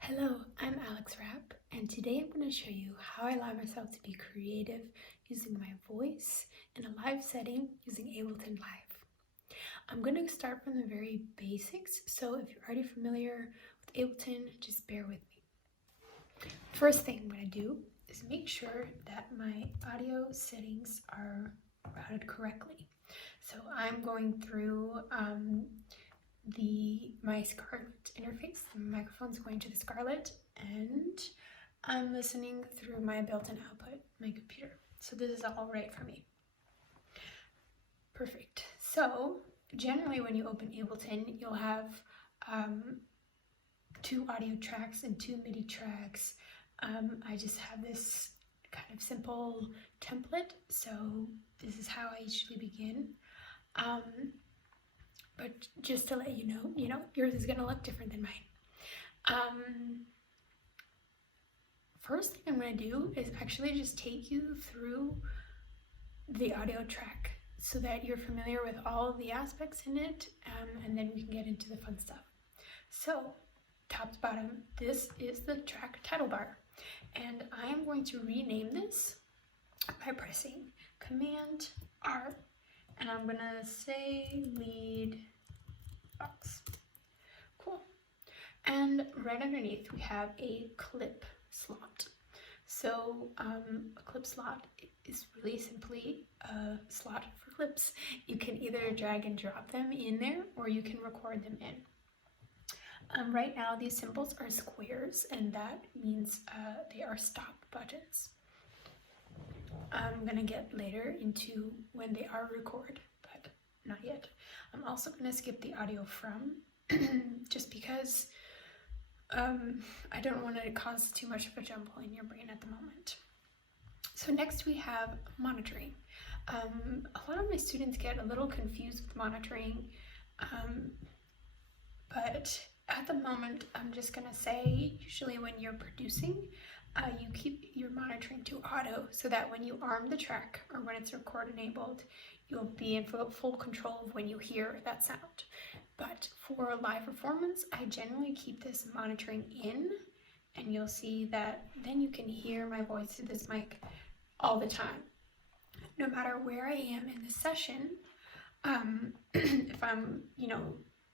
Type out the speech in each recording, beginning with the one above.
Hello, I'm Rapp, and today I'm going to show you how I allow myself to be creative using my voice in a live setting using Ableton Live. I'm going to start from the very basics, so if you're already familiar with Ableton, just bear with me. First thing I'm going to do is make sure that my audio settings are routed correctly. So I'm going through my Scarlett interface. The microphone's going to the Scarlett, and I'm listening through my built-in output, my computer. So this is all right for me. Perfect. So generally when you open Ableton, you'll have 2 audio tracks and 2 MIDI tracks. I just have this kind of simple template, so this is how I usually begin. But just to let you know, yours is gonna look different than mine. First thing I'm gonna do is actually just take you through the audio track so that you're familiar with all of the aspects in it, and then we can get into the fun stuff. So, top to bottom, this is the track title bar, and I am going to rename this by pressing Command R. And I'm gonna say lead box. Cool. And right underneath we have a clip slot. So a clip slot is really simply a slot for clips. You can either drag and drop them in there, or you can record them in. Right now these symbols are squares, and that means they are stop buttons. I'm gonna get later into when they are record, but not yet. I'm also gonna skip the audio from, just because I don't want to cause too much of a jumble in your brain at the moment. So next we have monitoring. A lot of my students get a little confused with monitoring, but at the moment I'm just gonna say usually when you're producing, you keep your monitoring to auto so that when you arm the track or when it's record enabled, you'll be in full control of when you hear that sound. But for live performance, I generally keep this monitoring in, and you'll see that then you can hear my voice through this mic all the time. No matter where I am in the session, if I'm,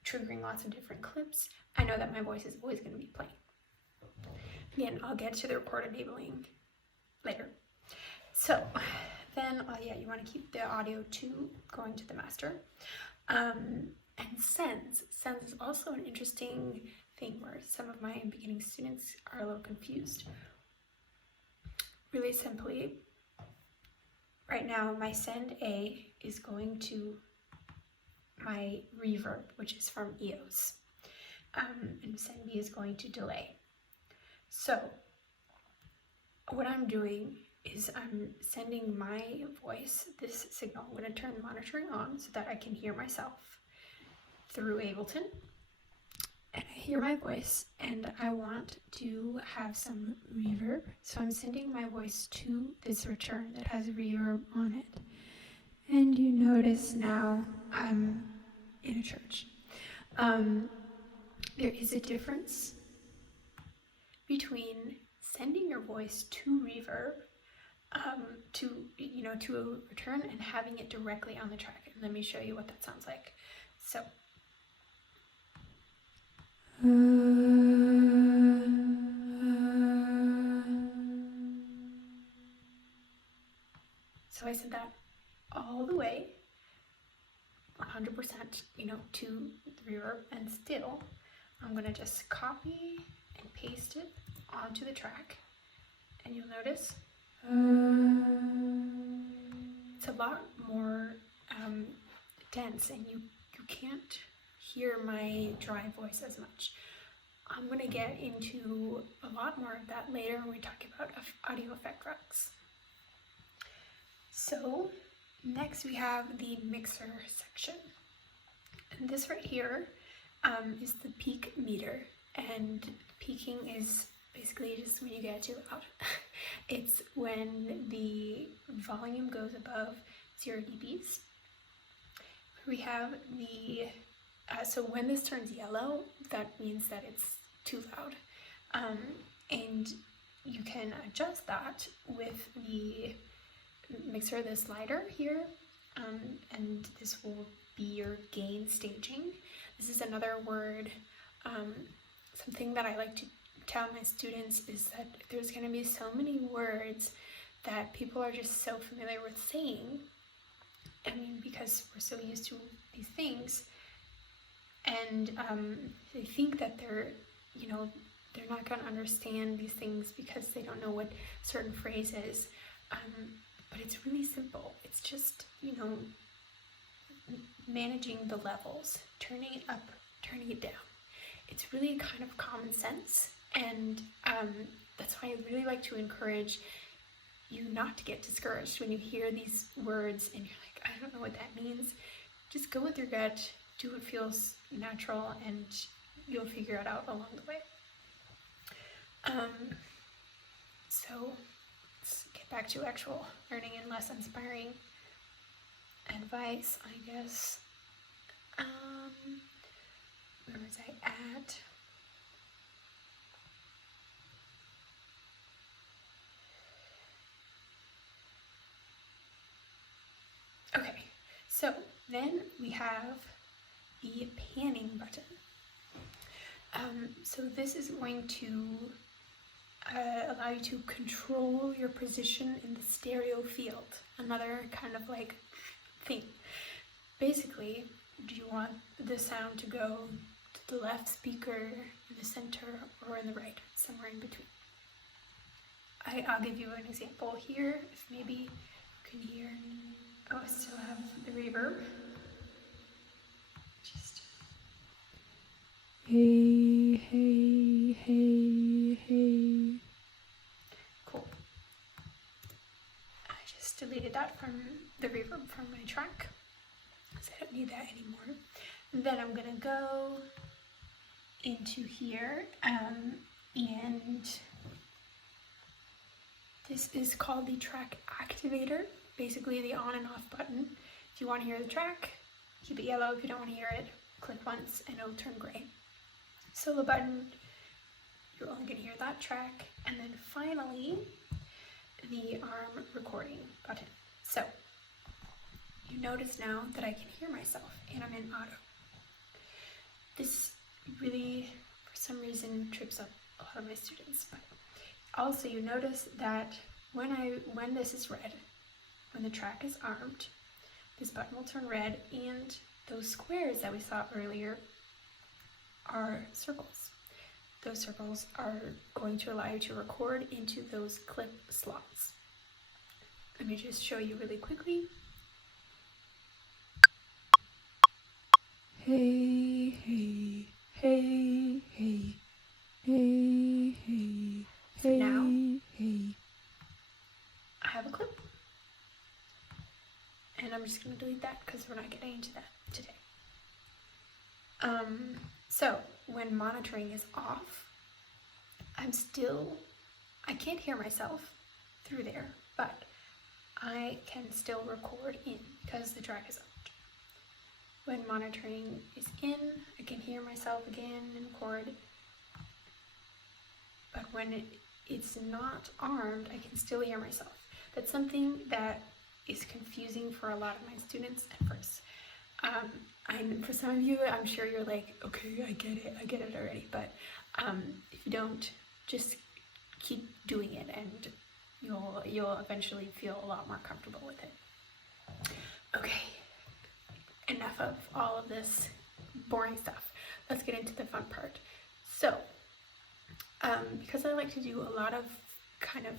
triggering lots of different clips, I know that my voice is always going to be playing. Again, I'll get to the record enabling later. So then, you want to keep the audio going to the master. And sends is also an interesting thing where some of my beginning students are a little confused. Really simply, right now my send A is going to my reverb, which is from EOS, and send B is going to delay. So what I'm doing is I'm sending my voice this signal. I'm going to turn the monitoring on so that I can hear myself through Ableton, and I hear my voice and I want to have some reverb, so I'm sending my voice to this return that has reverb on it. And you notice now I'm in a church. There is a difference between sending your voice to reverb to a return and having it directly on the track. And let me show you what that sounds like. So I sent that all the way 100%, to the reverb, and still I'm gonna just copy and paste it onto the track, and you'll notice it's a lot more dense, and you can't hear my dry voice as much. I'm gonna get into a lot more of that later when we talk about audio effect racks. So next we have the mixer section, and this right here is the peak meter, and peaking is basically just when you get too loud. It's when the volume goes above 0 dBs. We have so when this turns yellow, that means that it's too loud. And you can adjust that with the mixer, the slider here, and this will be your gain staging. This is another word. Something that I like to tell my students is that there's going to be so many words that people are just so familiar with saying. I mean, because we're so used to these things, and they think that they're not going to understand these things because they don't know what certain phrase is. But it's really simple. It's just, managing the levels, turning it up, turning it down. It's really kind of common sense, and that's why I really like to encourage you not to get discouraged when you hear these words and you're like, I don't know what that means. Just go with your gut, do what feels natural, and you'll figure it out along the way. So let's get back to actual learning and less inspiring advice, I guess. Where was I at? Okay, so then we have the panning button. So this is going to allow you to control your position in the stereo field. Another kind of like thing. Basically, do you want the sound to go to the left speaker, in the center, or in the right, somewhere in between? I'll give you an example here, if maybe you can hear. Oh, I still have the reverb. Just hey, hey, hey, hey. Cool. I just deleted that from the reverb from my track, so I don't need that anymore. And then I'm gonna go into here, and this is called the track activator. Basically the on and off button. If you want to hear the track, keep it yellow. If you don't want to hear it, click once and it'll turn gray. Solo button, you're only going to hear that track. And then finally, the arm recording button. So you notice now that I can hear myself and I'm in auto. This really, for some reason, trips up a lot of my students. But also you notice that when this is red, when the track is armed, this button will turn red, and those squares that we saw earlier are circles. Those circles are going to allow you to record into those clip slots. Let me just show you really quickly. Hey, hey, hey, hey, hey, hey, so hey, now, hey. I have a clip. And I'm just going to delete that because we're not getting into that today. So when monitoring is off, I can't hear myself through there, but I can still record in because the track is out. When monitoring is in, I can hear myself again and record. But when it's not armed, I can still hear myself. That's something that is confusing for a lot of my students at first. For some of you, I'm sure you're like, okay, I get it already. But if you don't, just keep doing it, and you'll eventually feel a lot more comfortable with it. Okay, enough of all of this boring stuff. Let's get into the fun part. So, because I like to do a lot of kind of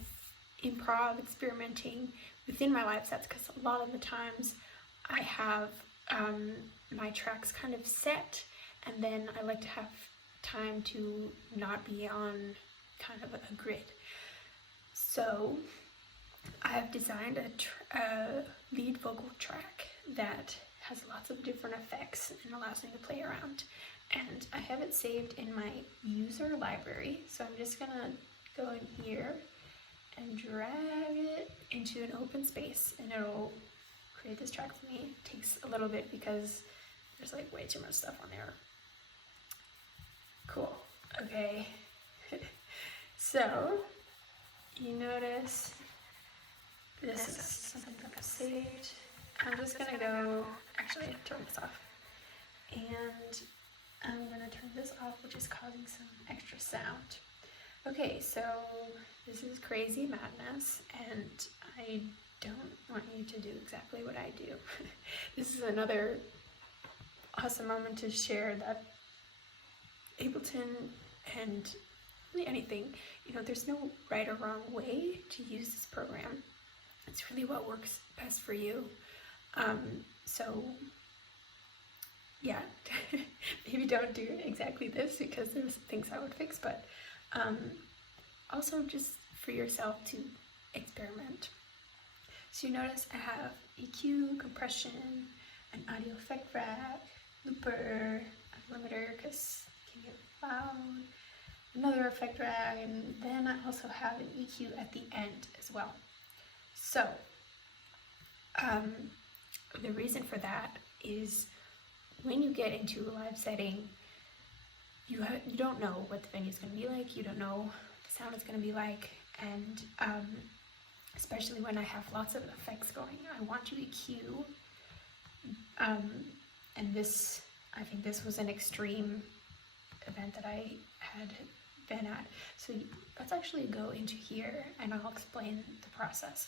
improv experimenting within my live sets, because a lot of the times I have my tracks kind of set, and then I like to have time to not be on kind of a grid. So I have designed a lead vocal track that has lots of different effects and allows me to play around, and I have it saved in my user library. So I'm just gonna go in here and drag it into an open space, and it'll create this track for me. It takes a little bit because there's like way too much stuff on there. Cool. Okay. So you notice this is something that I've saved. I'm just gonna go, actually turn this off. And I'm gonna turn this off, which is causing some extra sound. Okay, so this is crazy madness, and I don't want you to do exactly what I do. This is another awesome moment to share that Ableton and really anything, you know, there's no right or wrong way to use this program. It's really what works best for you. So yeah, maybe don't do exactly this because there's things I would fix, but also just for yourself to experiment. So you notice I have EQ, compression, an audio effect rack, looper, a limiter because it can get loud, another effect rack, and then I also have an EQ at the end as well. So the reason for that is when you get into a live setting, you don't know what the venue is going to be like, you don't know what the sound is going to be like, and especially when I have lots of effects going, I want to EQ, and this, I think this was an extreme event that I had been at, so let's actually go into here and I'll explain the process.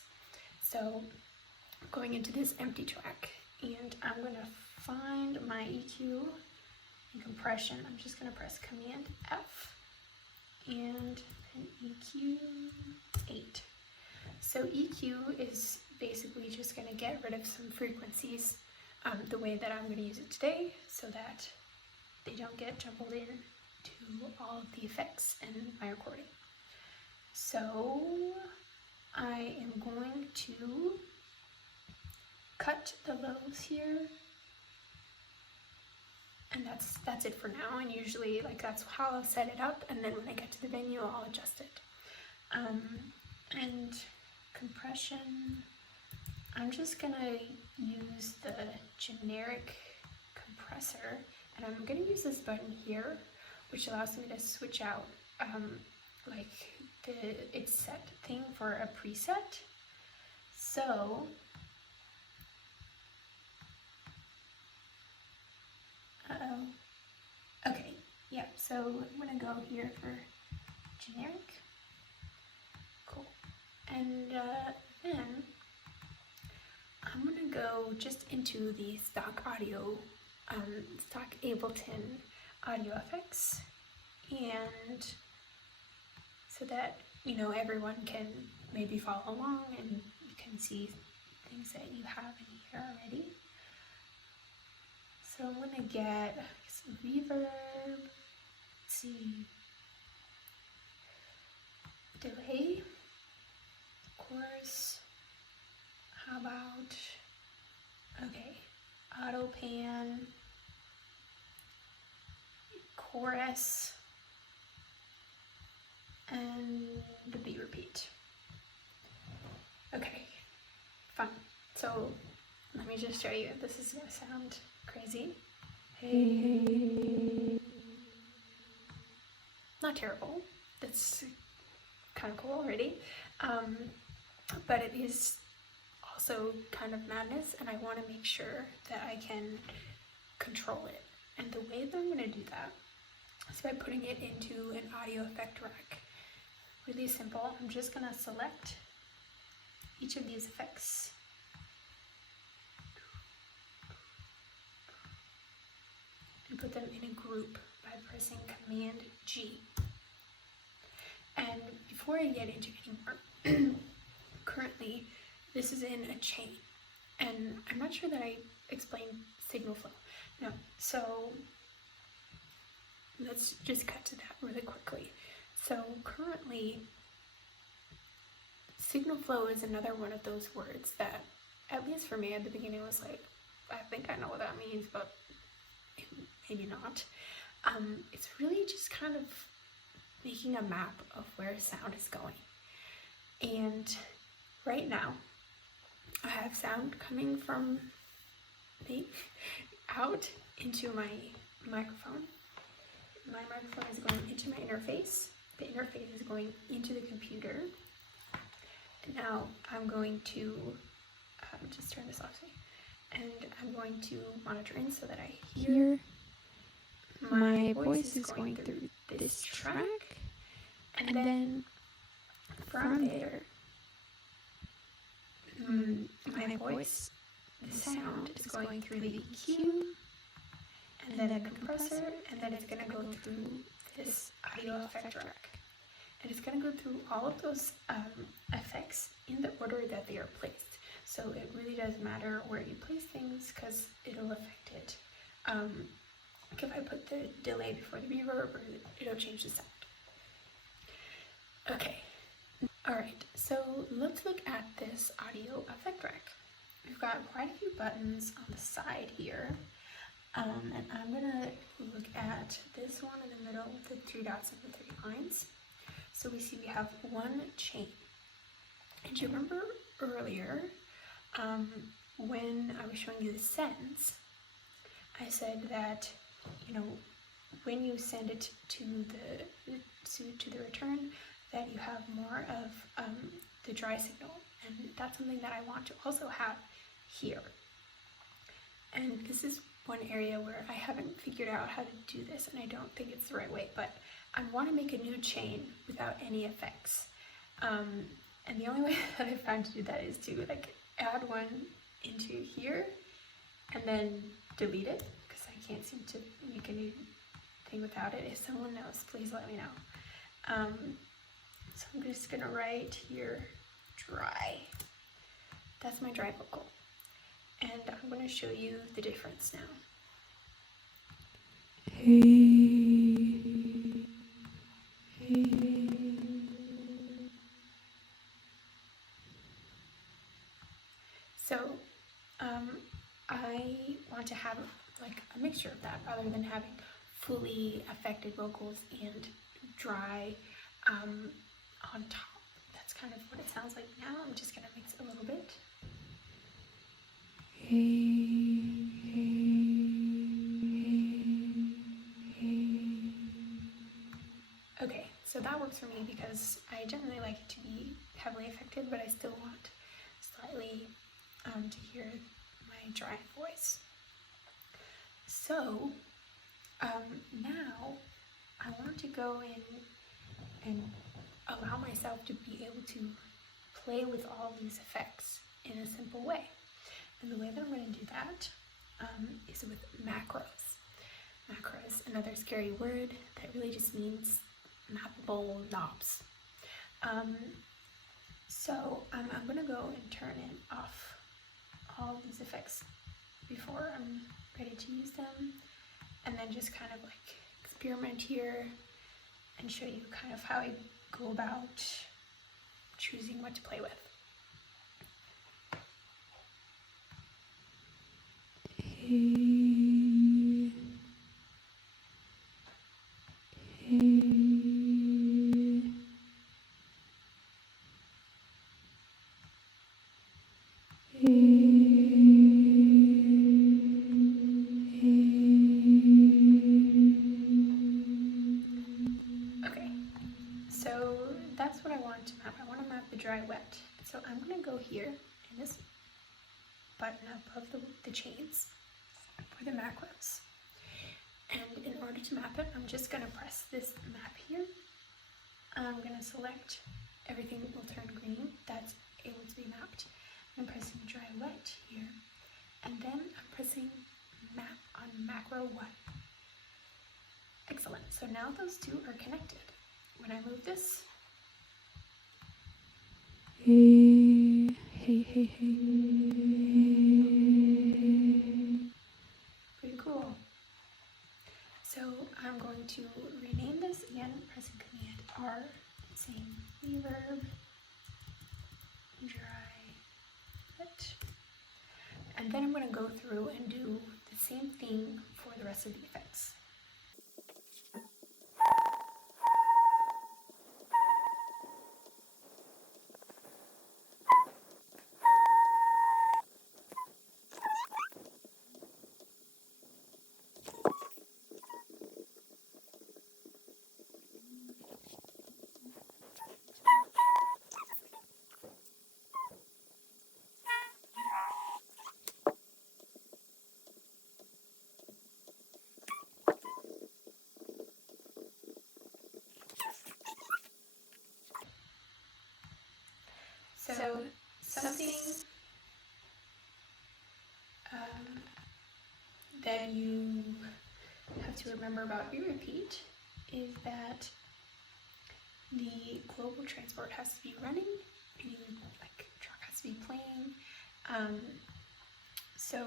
So going into this empty track, and I'm going to find my EQ and compression. I'm just going to press Command F and an EQ 8. So EQ is basically just going to get rid of some frequencies the way that I'm going to use it today, so that they don't get jumbled in to all of the effects in my recording. So I am going to cut the lows here, and that's it for now. And usually, like, that's how I'll set it up, and then when I get to the venue, I'll adjust it. And compression, I'm just gonna use the generic compressor, and I'm gonna use this button here, which allows me to switch out like its set thing for a preset. So okay, yeah, so I'm gonna go here for generic. Cool. And then I'm gonna go just into the stock audio, stock Ableton audio effects, and so that, you know, everyone can maybe follow along and you can see things that you have in here already. So I'm gonna get some reverb, let's see, delay, chorus, how about, okay, auto pan, chorus, and the B repeat. Okay, fun. So let me just show you. This is gonna sound crazy. Hey. Not terrible. That's kind of cool already. But it is also kind of madness, and I want to make sure that I can control it. And the way that I'm going to do that is by putting it into an audio effect rack. Really simple. I'm just going to select each of these effects. And put them in a group by pressing Command G. And before I get into any more, currently this is in a chain, and I'm not sure that I explained signal flow. No, so let's just cut to that really quickly. So currently, signal flow is another one of those words that, at least for me at the beginning, was like, I think I know what that means, but maybe not. It's really just kind of making a map of where sound is going. And right now, I have sound coming from me out into my microphone. My microphone is going into my interface, the interface is going into the computer. And now I'm going to just turn this off, and I'm going to monitor in so that I hear my voice is going through this track, and then from there, my voice, the sound is going through the EQ, and then the compressor, and then it's going to go through this audio effect rack. And it's going to go through all of those effects in the order that they are placed. So it really does matter where you place things because it'll affect it. Like if I put the delay before the reverb, it'll change the sound. Okay, alright, so let's look at this audio effect rack. We've got quite a few buttons on the side here. And I'm going to look at this one in the middle with the 3 dots and the 3 lines. So we see we have one chain. And do you remember earlier when I was showing you the sends, I said that, you know, when you send it to the return, that you have more of the dry signal, and that's something that I want to also have here. And this is one area where I haven't figured out how to do this, and I don't think it's the right way, but I want to make a new chain without any effects. And the only way that I found to do that is to like add one into here and then delete it, because I can't seem to make a new thing without it. If someone knows, please let me know. So I'm just gonna write here dry. That's my dry vocal. And I'm gonna show you the difference now. So I want to have like a mixture of that rather than having fully affected vocals and dry on top. That's kind of what it sounds like now. I'm just gonna mix it a little bit. Okay, so that works for me because I generally like it to be heavily affected, but I still want slightly to hear my dry voice. So now I want to go in and allow myself to be able to play with all these effects in a simple way. And the way that I'm going to do that is with macros. Macros, another scary word that really just means mappable knobs. So I'm going to go and turn off all these effects before I'm ready to use them, and then just kind of like experiment here and show you kind of how I go about choosing what to play with. Okay, so that's what I want to map. I want to map the dry wet. So I'm going to go here in this button above the chains for the macros. And in order to map it, I'm just going to press this map here. I'm going to select everything that will turn green that's able to be mapped. I'm pressing dry wet here, and then I'm pressing map on macro 1. Excellent. So now those two are connected. When I move this, pretty cool. So I'm going to rename this again, pressing Command R, saying reverb, dry, wet. And then I'm going to go through and do the same thing for the rest of the effects. So something that you have to remember about repeat is that the global transport has to be running, and like truck has to be playing. So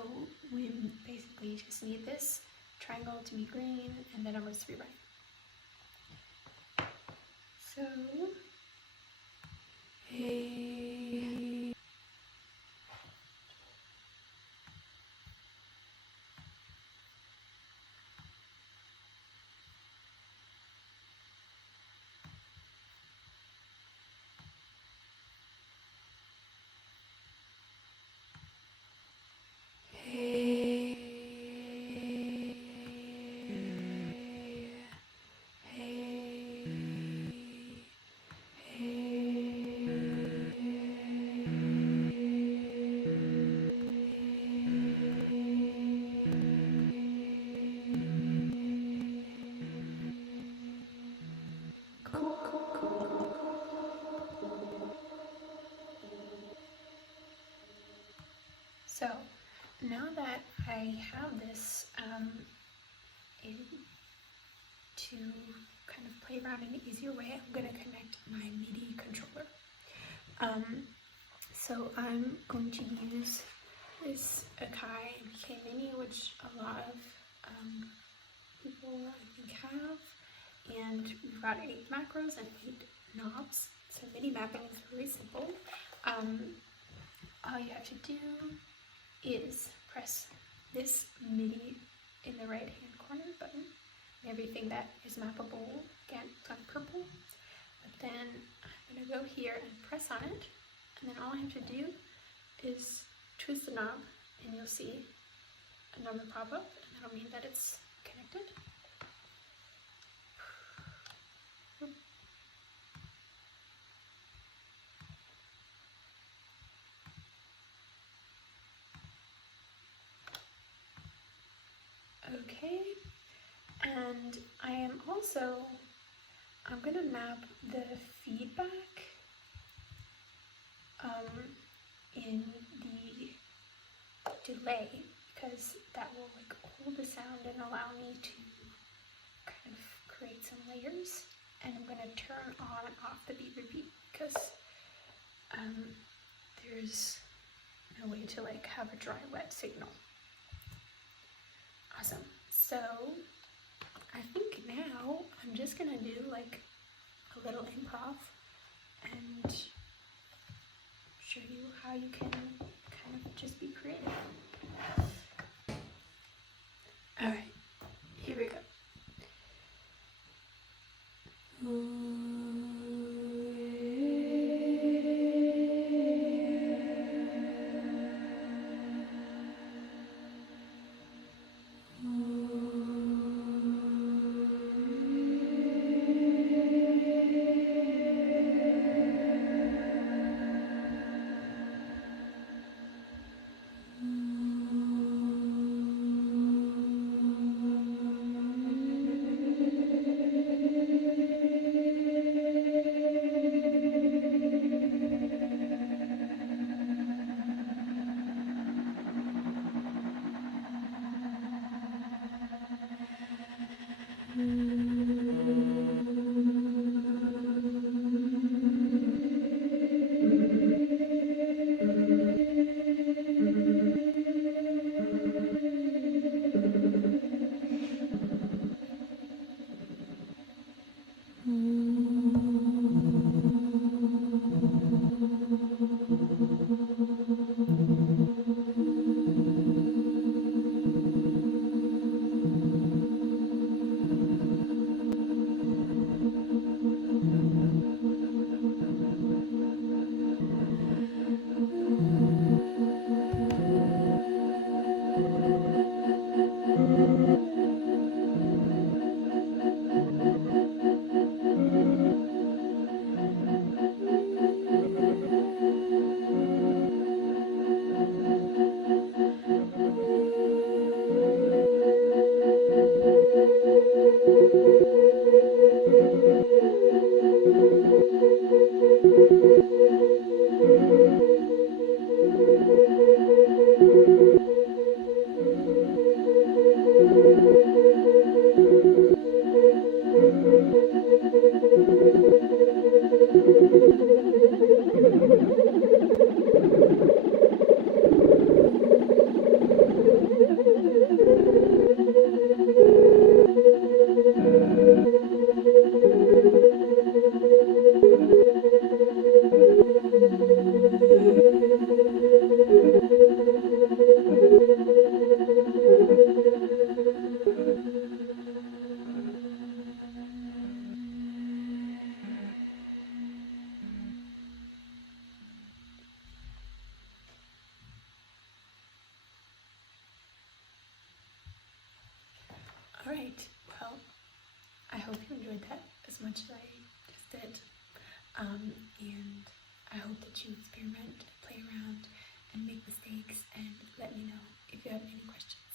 we basically just need this triangle to be green and the numbers to be running. So hey. So now that I have this to kind of play around in an easier way, I'm going to connect my MIDI controller. So I'm going to use this Akai MK Mini, which a lot of people I think have, and we've got 8 macros and 8 knobs. So MIDI mapping is really simple. All you have to do is press this MIDI in the right hand corner button. Everything that is mappable, again, it's on purple. But then I'm going to go here and press on it, and then all I have to do is twist the knob, and you'll see a number pop up, and that'll mean that it's connected. Okay, and I am also, I'm going to map the feedback in the delay, because that will like hold the sound and allow me to kind of create some layers. And I'm going to turn on and off the beat repeat, because there's no way to like have a dry wet signal. Awesome. So I think now I'm just gonna do like a little improv and show you how you can kind of just be creative. All right, here we go. Alright, well, I hope you enjoyed that as much as I just did. And I hope that you experiment, play around, and make mistakes, and let me know if you have any questions.